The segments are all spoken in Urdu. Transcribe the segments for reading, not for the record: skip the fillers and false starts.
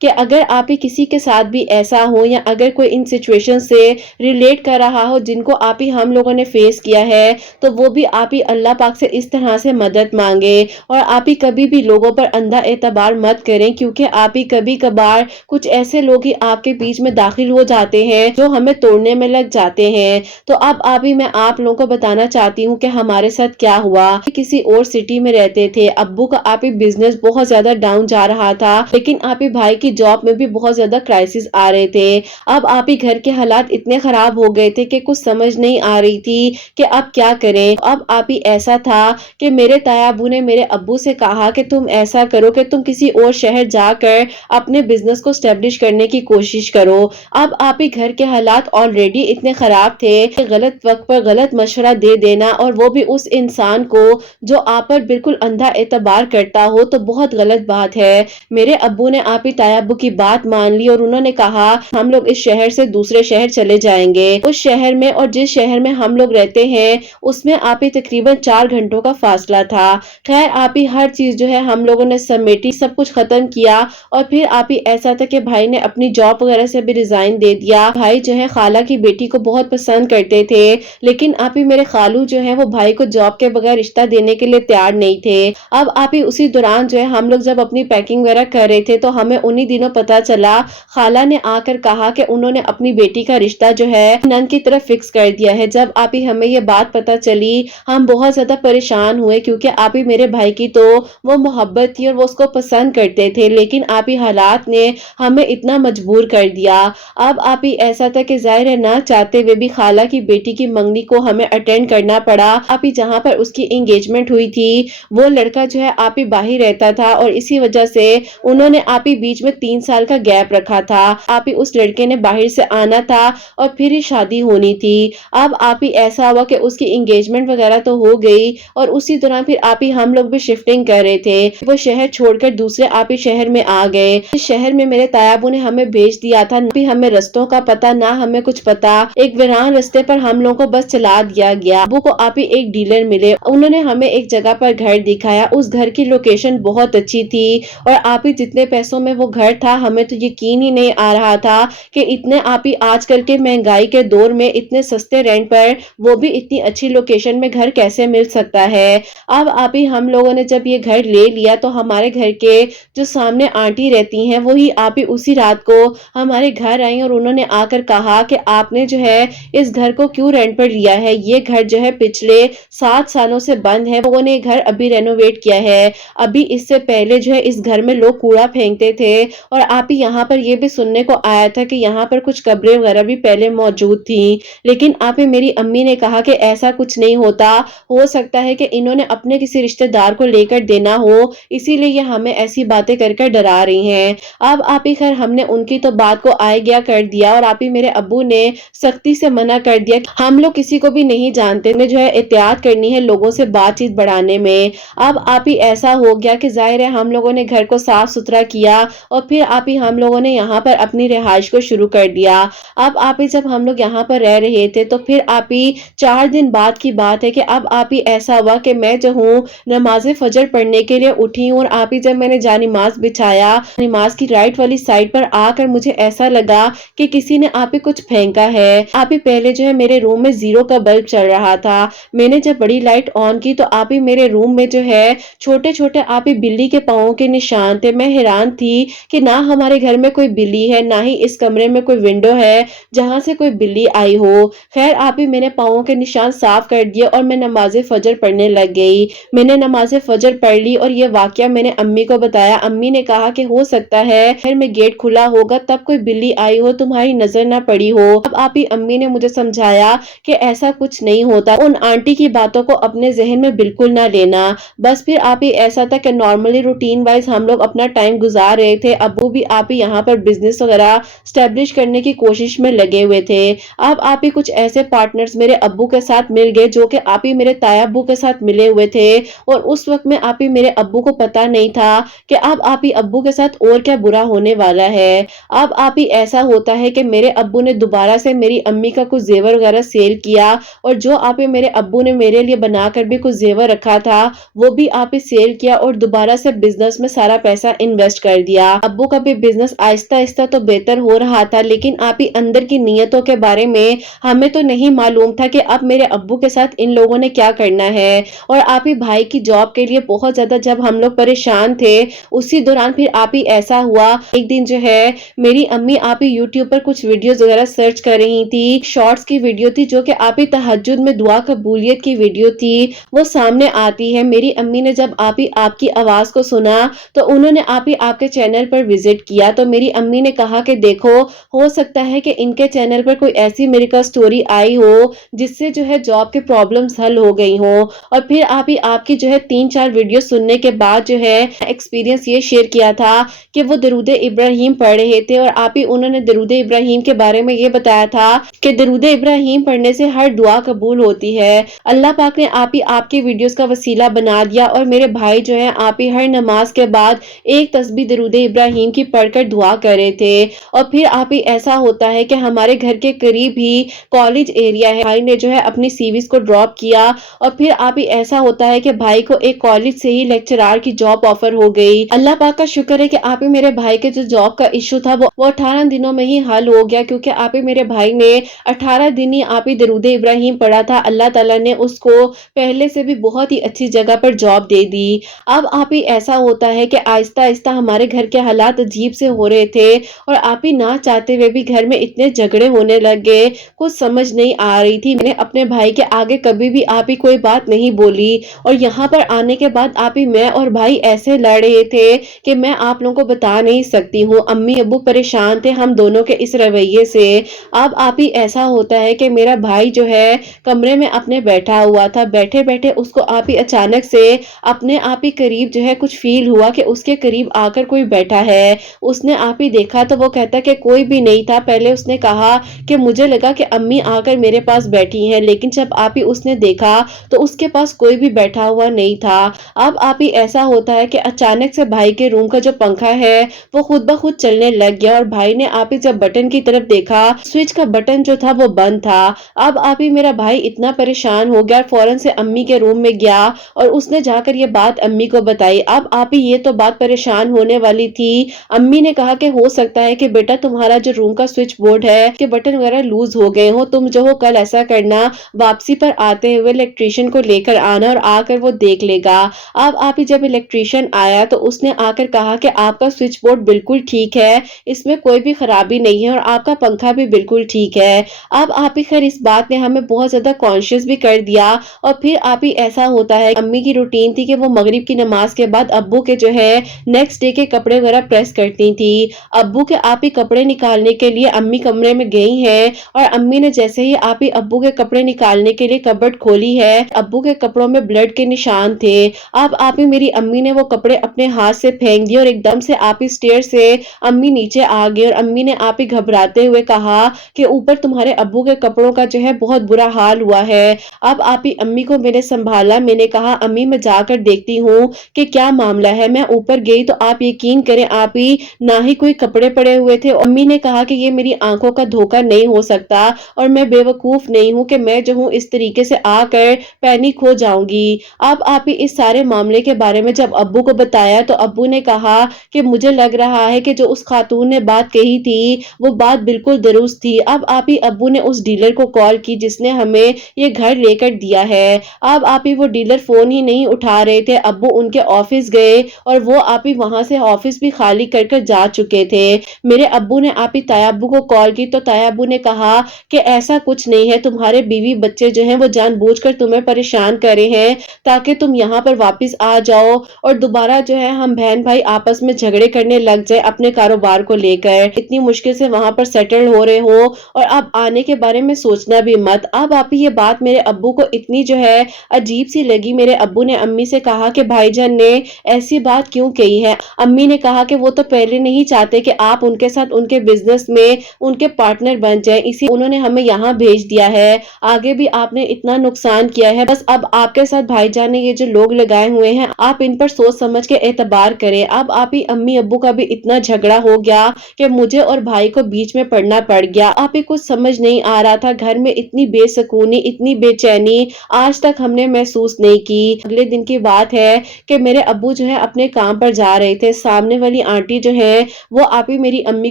کہ اگر آپ ہی کسی کے ساتھ بھی ایسا ہو یا اگر کوئی ان سچویشن سے ریلیٹ کر رہا ہو جن کو آپ ہی ہم لوگوں نے فیس کیا ہے، تو وہ بھی آپ ہی اللہ پاک سے اس طرح سے مدد مانگے، اور آپ ہی کبھی بھی لوگوں پر اندھا اعتبار مت کریں، کیونکہ آپ ہی کبھی کبھار کچھ ایسے لوگ ہی آپ کے بیچ میں داخل ہو جاتے ہیں جو ہمیں توڑنے میں لگ جاتے ہیں۔ تو اب آپ ہی میں آپ لوگوں کو بتانا چاہتی ہوں کہ ہمارے ساتھ کیا ہوا۔ کسی اور سٹی میں رہتے تھے، ابو کا آپ ہی بزنس بہت زیادہ ڈاؤن جا رہا تھا، لیکن آپ ہی بھائی کی جاب میں بھی بہت زیادہ کرائسس آ رہے تھے۔ اب آپ ہی گھر کے حالات اتنے خراب ہو گئے تھے کہ کچھ سمجھ نہیں آ رہی تھی کہ اب کیا کریں۔ اب آپ ہی ایسا تھا کہ میرے تایا ابو نے میرے ابو سے کہا کہ تم ایسا کرو کہ تم کسی اور شہر جا کر اپنے بزنس کو اسٹیبلش کرنے کی کوشش کرو۔ اب آپ ہی گھر کے حالات آلریڈی اتنے خراب تھے کہ غلط وقت پر غلط مشورہ دے دینا، اور وہ بھی اس انسان کو جو آپ پر بالکل اندھا اعتبار کرتا ہو، تو بہت غلط بات ہے۔ میرے ابو نے آپ ہی تایا ابو کی بات مان لی اور انہوں نے کہا ہم لوگ اس شہر سے دوسرے شہر چلے جائیں گے۔ اس شہر میں اور جس شہر میں ہم لوگ رہتے ہیں اس میں آپ ہی تقریباً 4 گھنٹوں کا فاصلہ تھا۔ خیر آپ ہی ہر چیز جو ہے ہم لوگوں نے سمیٹی، سب کچھ ختم کیا، اور پھر آپ ہی ایسا تھا کہ بھائی نے اپنی جاب وغیرہ سے بھی ریزائن دے دیا۔ بھائی جو ہے خالہ کی بیٹی کو بہت پسند کرتے تھے، لیکن آپ ہی میرے خالو جو ہے وہ بھائی کو جاب کے بغیر رشتہ دینے کے لیے تیار نہیں تھے۔ اب آپ ہی اسی دوران جو ہے ہم لوگ جب اپنی پیکنگ وغیرہ کر رہے تھے تو ہمیں انہی دنوں پتا چلا، خالہ نے آ کر کہا کہ انہوں نے اپنی بیٹی کا رشتہ جو ہے نند کی طرف فکس کر دیا ہے۔ جب آپ ہی ہمیں یہ بات پتا چلی ہم بہت زیادہ پریشان ہوئے، کیونکہ آپ ہی میرے بھائی کی تو وہ محبت تھی اور وہ اس کو پسند کرتے تھے، لیکن آپ ہی حالات نے ہمیں اتنا مجبور کر دیا۔ اب آپ ہی ایسا تھا کہ ظاہر ہے نہ چاہتے ہوئے بھی خالہ کی بیٹی کی منگنی کو ہمیں اٹینڈ کرنا پڑا۔ آپ ہی جہاں پر اس کی انگیجمنٹ ہوئی تھی وہ لڑکا جو ہے آپ ہی باہر رہتا تھا، اور اسی وجہ سے انہوں نے آپ ہی بیچ میں 3 سال کا گیپ رکھا تھا۔ آپ ہی اس لڑکے نے باہر سے آنا تھا اور پھر ہی شادی ہونی تھی۔ اب آپ ہی ایسا ہوا کہ اس کی انگیجمنٹ وغیرہ تو ہو گئی، اور اسی دوران پھر آپ ہی ہم لوگ بھی شفٹنگ کر رہے تھے۔ وہ شہر چھوڑ کر دوسرے آپ ہی شہر میں آ گئے۔ اس شہر میں میرے تایا ابو نے ہمیں بھیج دیا تھا، نہ ہمیں رستوں کا پتا نہ ہمیں کچھ پتا۔ ایک ویران رستے پر ہم لوگوں کو بس چلا دیا گیا۔ ابو کو آپ ہی ایک ڈیلر ملے، انہوں نے ہمیں ایک جگہ پر گھر دکھایا۔ اس گھر کی لوکیشن بہت اچھی تھی، اور آپ ہی جتنے پیسوں میں وہ گھر تھا ہمیں تو یقین ہی نہیں آ رہا تھا کہ اتنے آپ ہی آج کل کے مہنگائی کے دور میں اتنے سستے رینٹ پر وہ بھی اتنی اچھی لوکیشن میں گھر کیسے مل سکتا ہے۔ اب آپ ہی ہم لوگوں نے جب یہ گھر لے لیا تو ہمارے گھر کے جو سامنے آنٹی رہتی ہیں وہی آپ ہی اسی رات کو ہمارے گھر آئیں، اور انہوں نے آ کر کہا کہ آپ نے جو ہے اس گھر کو کیوں رینٹ پر لیا ہے؟ یہ گھر جو ہے پچھلے 7 سالوں سے بند ہے، لوگوں نے گھر ابھی رینوویٹ کیا ہے۔ ابھی اس سے پہلے جو ہے اس گھر میں لوگ کوڑا پھینکتے تھے، اور آپ ہی یہاں پر یہ بھی سننے کو آیا تھا کہ یہاں پر کچھ قبریں وغیرہ بھی پہلے موجود تھیں، لیکن آپ ہی میری امی نے کہا کہ ایسا کچھ نہیں ہوتا، ہو سکتا ہے کہ انہوں نے اپنے کسی رشتہ دار کو لے کر دینا ہو، اسی لیے یہ ہمیں ایسی باتیں کر کر ڈرا رہی ہیں۔ اب آپ ہی خیر ہم نے ان کی تو بات کو آئے گیا کر دیا، اور آپ ہی میرے ابو نے سختی سے منع کر دیا کہ ہم لوگ کسی کو بھی نہیں جانتے، ہمیں جو ہے احتیاط کرنی ہے لوگوں سے بات چیت بڑھانے میں۔ اب آپ ہی ایسا ہو گیا کہ ظاہر ہے ہم لوگوں نے گھر کو صاف ستھرا کیا، اور پھر آپ ہی ہم لوگوں نے یہاں پر اپنی رہائش کو شروع کر دیا۔ اب آپ ہی جب ہم لوگ یہاں پر رہ رہے تھے تو پھر آپ ہی 4 دن بعد کی بات ہے کہ اب آپ ہی ایسا ہوا کہ میں جو ہوں نماز فجر پڑھنے کے لیے اٹھی ہوں، اور آپ ہی جب میں نے جانماز بچھایا، نماز کی رائٹ والی سائڈ پر آ کر مجھے ایسا لگا کہ کسی نے آپ ہی کچھ پھینکا ہے۔ آپ ہی پہلے جو ہے میرے روم میں 0 کا بلب چل رہا تھا، میں نے جب بڑی لائٹ آن کی تو آپ ہی میرے روم میں جو ہے چھوٹے چھوٹے آپ ہی بلی کے پاؤں کے نشان تھے۔ میں حیران تھی کہ نہ ہمارے گھر میں کوئی بلی ہے، نہ ہی اس کمرے میں کوئی ونڈو ہے جہاں سے کوئی بلی آئی ہو۔ خیر آپ ہی میں نے پاؤں کے نشان صاف کر دیے اور میں نماز فجر پڑھنے لگ گئی۔ میں نے نماز فجر پڑھ لی اور یہ واقعہ میں نے امی کو بتایا۔ امی نے کہا کہ ہو سکتا ہے گھر میں گیٹ کھلا ہوگا تب کوئی بلی آئی ہو، تمہاری نظر نہ پڑی ہو۔ اب آپ ہی امی نے مجھے سمجھایا کہ ایسا کچھ نہیں ہوتا، ان آنٹی کی باتوں کو اپنے ذہن میں بالکل نہ لینا۔ بس پھر آپ ہی ایسا تھا کہ نارملی روٹین وائز ہم لوگ اپنا ٹائم گزار رہے تھے، ابو بھی آپ ہی یہاں پر بزنس وغیرہ اسٹیبلش کرنے کی کوشش میں لگے ہوئے تھے۔ اب آپ ہی کچھ ایسے پارٹنرز میرے ابو کے ساتھ مل گئے جو کہ آپ ہی میرے تایا ابو کے ساتھ ملے ہوئے تھے، اور اس وقت میں آپ ہی میرے ابو کو پتا نہیں تھا کہ اب آپ ہی ابو کے ساتھ اور کیا برا ہونے والا ہے۔ اب آپ ہی ایسا ہوتا ہے کہ میرے ابو نے دوبارہ سے میری امی کا کچھ زیور وغیرہ سیل کیا، اور جو آپ ہی میرے ابو نے میرے لیے بنا کر بھی کچھ زیور رکھا تھا وہ بھی آپ ہی سیل کیا اور دوبارہ سے بزنس میں سارا پیسہ انویسٹ کر دیا۔ ابو کا بھی بزنس آہستہ آہستہ تو بہتر ہو رہا تھا، لیکن آپ ہی اندر کی نیتوں کے بارے میں ہمیں تو نہیں معلوم تھا کہ اب میرے ابو کے ساتھ ان لوگوں نے کیا کرنا ہے۔ اور آپ ہی بھائی کی جاب کے لیے بہت زیادہ جب ہم لوگ پریشان تھے، اسی دوران پھر آپ ہی ایسا ہوا ایک دن جو ہے میری امی آپ ہی یوٹیوب پر کچھ ویڈیوز وغیرہ سرچ کر رہی تھی، شارٹس کی ویڈیو تھی جو کہ آپ ہی تہجد میں دعا قبولیت کی ویڈیو تھی، وہ سامنے آتی ہے۔ میری امی نے جب آپ ہی آپ کی آواز کو سنا تو انہوں نے آپ ہی آپ کے چینل پر وزٹ کیا، تو میری امی نے کہا کہ دیکھو ہو سکتا ہے کہ ان کے چینل پر کوئی ایسی میریکل سٹوری آئی ہو جس سے جو ہے جاب کے پرابلمز حل ہو گئی ہوں۔ اور پھر آپ ہی آپ کی جو ہے 3-4 ویڈیو سننے کے بعد جو ہے ایکسپیرینس یہ شیئر کیا تھا کہ وہ درود ابراہیم پڑھ رہے تھے، اور آپ ہی انہوں نے درود ابراہیم کے بارے میں یہ بتایا تھا کہ درود ابراہیم پڑھنے سے ہر دعا قبول ہوتی ہے۔ اللہ پاک نے آپ ہی آپ کی ویڈیوز کا وسیلہ بنا دیا، اور میرے بھائی جو ہیں آپ ہی ہر نماز کے بعد ایک تسبیح درود ابراہیم کی پڑھ کر دعا کر رہے تھے۔ اور پھر آپ ہی ایسا ہوتا ہے کہ ہمارے گھر کے قریب ہی کالج ایریا ہے، بھائی نے جو ہے اپنی سیویز کو ڈراپ کیا، اور پھر آپ ہی ایسا ہوتا ہے کہ بھائی کو ایک کالج سے ہی لیکچرار کی جاب آفر ہو گئی۔ اللہ پاک کا شکر ہے کہ آپ ہی میرے بھائی کے جو جاب کا ایشو تھا وہ 18 دنوں میں ہی حل ہو گیا، کیونکہ آپ ہی میرے بھائی نے 18 دن ہی آپ ہی درود ابراہیم پڑھا تھا، اللہ تعالیٰ نے اس کو پہلے سے بھی بہت ہی اچھی جگہ پر جاب دے دی۔ اب آپ ہی ایسا ہوتا ہے کہ آہستہ آہستہ ہمارے گھر کے حالات عجیب سے ہو رہے تھے، اور آپ ہی نہ چاہتے ہوئے بھی گھر میں اتنے جھگڑے ہونے لگ گئے، کچھ سمجھ نہیں آ رہی تھی۔ میں نے اپنے بھائی کے آگے کبھی بھی آپ ہی کوئی بات نہیں بولی، اور یہاں پر آنے کے بعد آپ ہی میں اور بھائی ایسے لڑ رہے تھے کہ میں آپ لوگوں کو بتا نہیں سکتی ہوں۔ امی ابو پریشان تھے ہم دونوں کے اس رویے سے۔ اب آپ ہی ایسا ہوتا ہے کہ میرا بھائی جو ہے کمرے میں اپنے بیٹھا ہوا تھا، بیٹھے بیٹھے اس کو آپ ہی اچانک سے اپنے آپ ہی قریب جو ہے کچھ فیل ہوا کہ اس کے قریب آ کر کوئی بیٹھا ہے۔ اس نے آپ ہی دیکھا تو وہ کہتا کہ کوئی بھی نہیں تھا۔ پہلے اس نے کہا کہ مجھے لگا کہ امی آ کر میرے پاس بیٹھی ہیں، لیکن جب آپ ہی اس نے دیکھا تو اس کے پاس کوئی بھی بیٹھا ہوا نہیں تھا۔ اب آپ ہی ایسا ہوتا ہے کہ اچانک سے بھائی کے روم کا جو پنکھا ہے وہ خود بخود چلنے لگ گیا، اور بھائی نے آپ ہی جب بٹن کی طرف دیکھا سوئچ کا بٹن جو تھا وہ بند تھا۔ اب آپ ہی میرا بھائی اتنا پریشان ہو گیا، فوراً سے امی کے روم میں گیا اور اس نے جا کر یہ بات امی کو بتائی۔ اب آپ ہی یہ تو بات پریشان ہونے والی تھی، امی نے کہا کہ ہو سکتا ہے کہ بیٹا تمہارا جو روم کا سوئچ بورڈ ہے کہ بٹن وغیرہ لوز ہو گئے ہو، تم جو ہو کل ایسا کرنا واپسی پر آتے ہوئے الیکٹریشین کو لے کر آنا اور آ کر وہ دیکھ لے گا۔ اب آپ ہی جب الیکٹریشین آیا تو اس نے آ کر کہا کہ آپ کا سوئچ بورڈ بالکل ٹھیک ہے، اس میں کوئی بھی خرابی نہیں ہے، اور آپ کا پنکھا بھی بالکل ٹھیک ہے۔ اب آپ ہی خیر اس بات نے ہمیں بہت زیادہ کانشیس بھی کر دیا، اور پھر آپ ہی ایسا ہوتا ہے امی کی روٹین تھی کہ وہ مغرب کی نماز کے بعد ابو کے جو ہے نیکسٹ ڈے کے کپڑے وغیرہ پریس کرتی تھی۔ ابو کے آپ ہی کپڑے نکالنے کے لیے امی کمرے میں گئی ہیں، اور امی نے جیسے ہی آپ ہی ابو کے کپڑے نکالنے کے لیے کبرڈ کھولی ہے، ابو کے کپڑوں میں بلڈ کے نشان تھے۔ اب آپ ہی میری امی نے وہ کپڑے اپنے ہاتھ سے پھینک دیے، اور ایک دم سے آپ ہی اسٹیئر سے امی نیچے آ گئی، اور امی نے آپ ہی گھبراتے ہوئے کہا کہ اوپر تمہارے ابو کے کپڑوں کا جو ہے بہت برا حال ہوا ہے۔ اب آپ ہی امی کو میں نے سنبھالا، میں نے کہا امی میں جا کر دیکھتی ہوں کہ کیا معاملہ ہے۔ میں اوپر گئی تو آپ یقین کریں آپ ہی نہ ہی کوئی کپڑے پڑے ہوئے تھے۔ امی نے کہا کہ یہ میری آنکھوں کا دھوکہ نہیں ہو سکتا، اور میں بے وقوف نہیں ہوں کہ میں جو ہوں اس طریقے سے آ کر پینک ہو جاؤں گی۔ اب آپ ہی اس سارے معاملے کے بارے میں جب ابو کو بتایا تو ابو نے کہا کہ مجھے لگ رہا ہے کہ جو اس خاتون نے بات کہی تھی وہ بات بالکل درست تھی۔ اب آپ ہی ابو نے اس ڈیلر کو کال کی جس نے ہمیں یہ گھر لے کر دیا ہے۔ اب آپ ہی وہ ڈیلر فون ہی نہیں اٹھا رہے تھے، ابو ان کے آفس گئے اور وہ آپ ہی وہاں سے آفس بھی خالی کر کر جا چکے تھے۔ میرے ابو نے آپ ہی تایا ابو کو کال کی تو تایا ابو نے کہا کہ ایسا کچھ نہیں ہے، تمہارے بیوی بچے جو ہیں وہ جان بوجھ کر تمہیں پریشان کر رہے ہیں تاکہ تم یہاں پر واپس آ جاؤ اور دوبارہ جو ہے ہم بہن بھائی آپس میں جھگڑے کرنے لگ جائے اپنے کاروبار کو لے کر، اتنی مشکل سے وہاں پر سیٹل ہو رہے ہو اور اب آنے کے بارے میں سوچنا بھی مت۔ اب آپ یہ بات میرے ابو کو اتنی جو ہے عجیب سی لگی۔ میرے ابو نے امی سے کہا کہ بھائی جان نے ایسی بات کیوں کہی ہے؟ امی نے کہا کہ وہ تو پہلے نہیں چاہتے کہ آپ ان کے ساتھ ان کے بزنس میں ان کے پارٹنر بن جائیں، اسی انہوں نے ہمیں یہاں بھیج دیا ہے، آگے بھی آپ نے اتنا نقصان کیا ہے، بس اب آپ کے ساتھ بھائی جان نے یہ جو لوگ لگائے ہوئے ہیں آپ ان پر سوچ سمجھ کے اعتبار کریں۔ اب آپ ہی امی ابو کا بھی اتنا جھگڑا ہو گیا کہ مجھے اور بھائی کو بیچ میں پڑنا پڑ گیا۔ آپ ہی کچھ سمجھ نہیں آ رہا تھا، گھر میں اتنی بے سکونی اتنی بے چینی آج تک ہم نے محسوس نہیں نہیں کی۔ اگلے دن کی بات ہے کہ میرے ابو جو ہے اپنے کام پر جا رہے تھے، سامنے والی آنٹی جو ہے وہ آپ ہی میری امی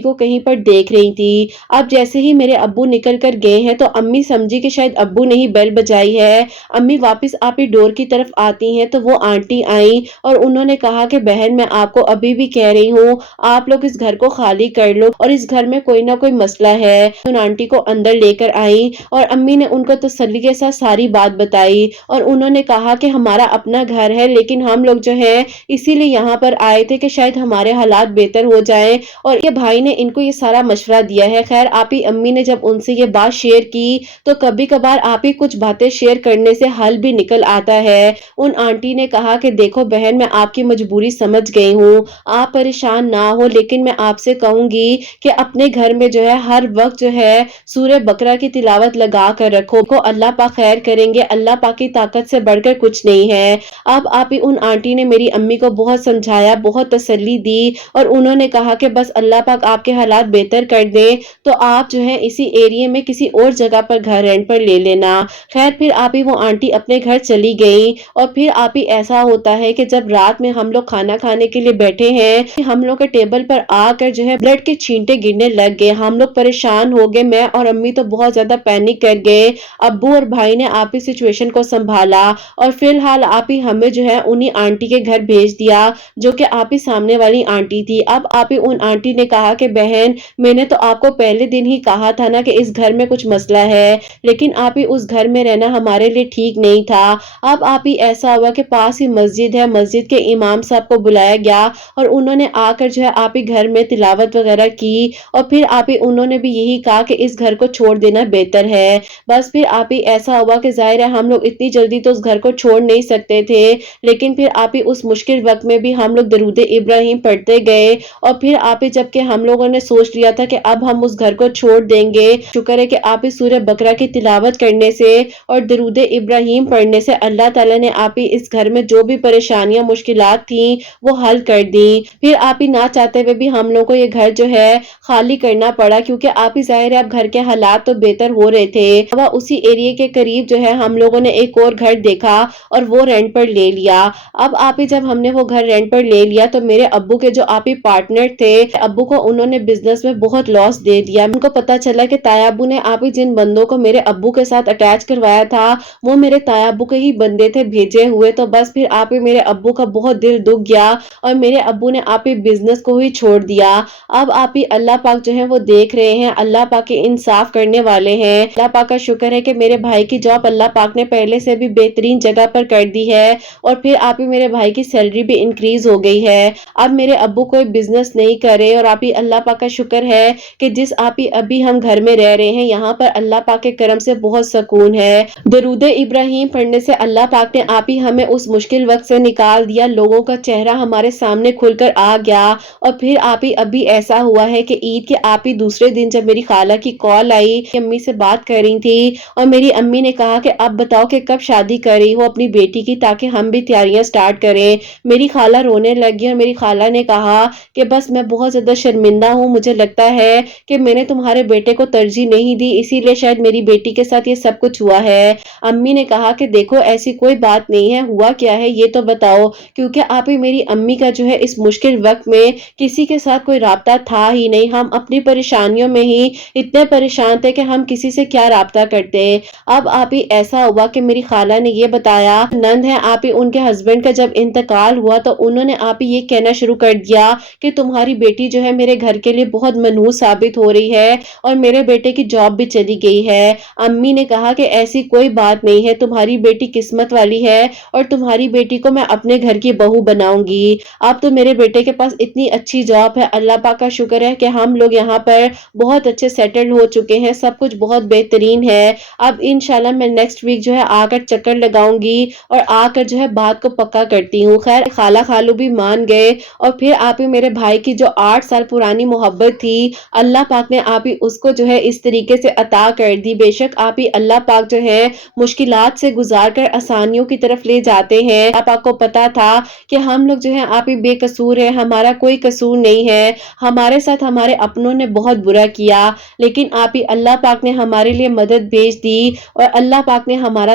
کو کہیں پر دیکھ رہی تھی۔ اب جیسے ہی میرے ابو نکل کر گئے ہیں تو امی سمجھی کہ شاید ابو نے ہی بیل بجائی ہے۔ امی واپس آپ ہی ڈور کی طرف آتی ہیں تو وہ آنٹی آئیں اور انہوں نے کہا کہ بہن میں آپ کو ابھی بھی کہہ رہی ہوں آپ لوگ اس گھر کو خالی کر لو اور اس گھر میں کوئی نہ کوئی مسئلہ ہے۔ ان آنٹی کو اندر لے کر آئیں اور امی نے ان کو تسلی کے ساتھ ساری بات بتائی اور انہوں نے کہا کہ ہمارا اپنا گھر ہے لیکن ہم لوگ جو ہے اسی لیے یہاں پر آئے تھے کہ شاید ہمارے حالات بہتر ہو جائیں اور یہ بھائی نے ان کو یہ سارا مشورہ دیا ہے۔ خیر آپ ہی امی نے جب ان سے یہ بات شیئر کی تو کبھی کبھار آپ ہی کچھ باتیں شیئر کرنے سے حل بھی نکل آتا ہے۔ ان آنٹی نے کہا کہ دیکھو بہن میں آپ کی مجبوری سمجھ گئی ہوں، آپ پریشان نہ ہو، لیکن میں آپ سے کہوں گی کہ اپنے گھر میں جو ہے ہر وقت جو ہے سورہ بقرہ کی تلاوت لگا کر رکھو کو اللہ پاک خیر کریں گے، اللہ پاک کی طاقت سے بڑھ کر کچھ نہیں ہے۔ اب آپ ہی ان آنٹی نے میری امی کو بہت سمجھایا، بہت تسلی دی اور انہوں نے کہا کہ بس اللہ پاک آپ کے حالات بہتر کر دے تو آپ جو ہے اسی ایریے میں کسی اور جگہ پر گھر رینٹ پر لے لینا۔ خیر پھر آپ ہی وہ آنٹی اپنے گھر چلی گئیں اور پھر آپ ہی ایسا ہوتا ہے کہ جب رات میں ہم لوگ کھانا کھانے کے لیے بیٹھے ہیں ہم لوگ کے ٹیبل پر آ کر جو ہے بلڈ کے چھینٹے گرنے لگ گئے، ہم لوگ پریشان ہو گئے، میں اور امی تو بہت زیادہ پینک کر گئے۔ ابو اور بھائی نے آپ ہی سچویشن کو سنبھالا اور فی الحال آپ ہی ہمیں جو ہے انہی آنٹی کے گھر بھیج دیا جو کہ آپ ہی سامنے والی آنٹی تھی۔ اب آپ ہی ان آنٹی نے کہا کہ بہن میں نے تو آپ کو پہلے دن ہی کہا تھا نا کہ اس گھر میں کچھ مسئلہ ہے، لیکن آپ ہی اس گھر میں رہنا ہمارے لیے ٹھیک نہیں تھا۔ اب آپ ہی ایسا ہوا کہ پاس ہی مسجد ہے، مسجد کے امام صاحب کو بلایا گیا اور انہوں نے آ کر جو ہے آپ ہی گھر میں تلاوت وغیرہ کی اور پھر آپ ہی انہوں نے بھی یہی کہا کہ اس گھر کو چھوڑ دینا بہتر ہے۔ بس پھر آپ ہی ایسا ہوا کہ ظاہر ہے ہم لوگ اتنی جلدی تو اس گھر کو چھوڑ نہیں سکتے تھے، لیکن پھر آپ ہی اس مشکل وقت میں بھی ہم لوگ درود ابراہیم پڑھتے گئے اور پھر آپ ہی جب کہ ہم لوگوں نے سوچ لیا تھا کہ اب ہم اس گھر کو چھوڑ دیں گے، شکر ہے کہ آپ ہی سورہ بقرہ کی تلاوت کرنے سے اور درود ابراہیم پڑھنے سے اللہ تعالیٰ نے آپ ہی اس گھر میں جو بھی پریشانیاں مشکلات تھیں وہ حل کر دی۔ پھر آپ ہی نہ چاہتے ہوئے بھی ہم لوگوں کو یہ گھر جو ہے خالی کرنا پڑا کیونکہ آپ ہی ظاہر ہے اب گھر کے حالات تو بہتر ہو رہے تھے۔ اب اسی ایریے کے قریب جو ہے ہم لوگوں نے ایک اور گھر دیکھا اور وہ رینٹ پر لے لیا۔ اب آپ ہی جب ہم نے وہ گھر رینٹ پر لے لیا تو میرے ابو کے جو آپ ہی پارٹنر تھے، ابو کو انہوں نے بزنس میں بہت لاس دے دیا۔ ان کو پتا چلا کہ تایا ابو نے آپ ہی جن بندوں کو میرے ابو کے ساتھ اٹیچ کروایا تھا وہ میرے تایا ابو کے ہی بندے تھے بھیجے ہوئے، تو بس پھر آپ ہی میرے ابو کا بہت دل دکھ گیا اور میرے ابو نے آپ ہی بزنس کو ہی چھوڑ دیا۔ اب آپ ہی اللہ پاک جو ہے وہ دیکھ رہے ہیں، اللہ پاک کے انصاف کرنے والے ہیں۔ اللہ پاک کا شکر ہے کہ میرے بھائی کی جاب اللہ پاک نے پہلے سے بھی بہترین جگہ پر کر دی ہے اور پھر آپ ہی میرے بھائی کی سیلری بھی انکریز ہو گئی ہے۔ اب میرے ابو کوئی بزنس نہیں کرے اور آپ ہی اللہ پاک کا شکر ہے کہ جس آپ ہی ابھی ہم گھر میں رہ رہے ہیں یہاں پر اللہ پاک کے کرم سے بہت سکون ہے۔ درود ابراہیم پڑھنے سے اللہ پاک نے آپ ہی ہمیں اس مشکل وقت سے نکال دیا، لوگوں کا چہرہ ہمارے سامنے کھل کر آ گیا اور پھر آپ ہی ابھی ایسا ہوا ہے کہ عید کے آپ ہی دوسرے دن جب میری خالہ کی کال آئی، امی سے بات کر رہی تھی اور میری امی نے کہا کہ اب بتاؤ کہ کب شادی کر رہی ہو اپنی بیٹی کی تاکہ ہم بھی تیاریاں سٹارٹ کریں۔ میری خالہ رونے لگی اور میری خالہ نے کہا کہ بس میں بہت زیادہ شرمندہ ہوں، مجھے لگتا ہے کہ میں نے تمہارے بیٹے کو ترجیح نہیں دی اسی لیے شاید میری بیٹی کے ساتھ یہ سب کچھ ہوا ہے۔ امی نے کہا کہ دیکھو ایسی کوئی بات نہیں ہے، ہوا کیا ہے یہ تو بتاؤ، کیونکہ آپ ہی میری امی کا جو ہے اس مشکل وقت میں کسی کے ساتھ کوئی رابطہ تھا ہی نہیں، ہم اپنی پریشانیوں میں ہی اتنے پریشان تھے کہ ہم کسی سے کیا رابطہ کرتے۔ اب آپ ہی ایسا ہوا کہ میری خالہ نے یہ بتایا، نند ہے آپ ہی ان کے ہسبینڈ کا جب انتقال ہوا تو انہوں نے آپ ہی یہ کہنا شروع کر دیا کہ تمہاری بیٹی جو ہے میرے گھر کے لیے بہت منحوس ثابت ہو رہی ہے اور میرے بیٹے کی جاب بھی چلی گئی ہے۔ امی نے کہا کہ ایسی کوئی بات نہیں ہے، تمہاری بیٹی قسمت والی ہے اور تمہاری بیٹی کو میں اپنے گھر کی بہو بناؤں گی۔ اب تو میرے بیٹے کے پاس اتنی اچھی جاب ہے، اللہ پاک کا شکر ہے کہ ہم لوگ یہاں پر بہت اچھے سیٹل ہو چکے ہیں، سب کچھ بہت بہترین ہے۔ اب انشاءاللہ میں نیکسٹ ویک جو ہے آ کر چکر لگاؤں گی اور آ کر جو ہے بات کو پکا کرتی ہوں۔ خیر خالہ خالو بھی مان گئے اور پھر آپ ہی میرے بھائی کی جو 8 سال پرانی محبت تھی اللہ پاک نے آپ ہی اس کو جو ہے اس طریقے سے عطا کر دی۔ بے شک آپ ہی اللہ پاک جو ہے مشکلات سے گزار کر آسانیوں کی طرف لے جاتے ہیں۔ اللہ پاک کو پتا تھا کہ ہم لوگ جو ہے آپ ہی بے قصور ہے، ہمارا کوئی قصور نہیں ہے، ہمارے ساتھ ہمارے اپنوں نے بہت برا کیا، لیکن آپ ہی اللہ پاک نے ہمارے لیے مدد بھیج دی اور اللہ پاک نے ہمارا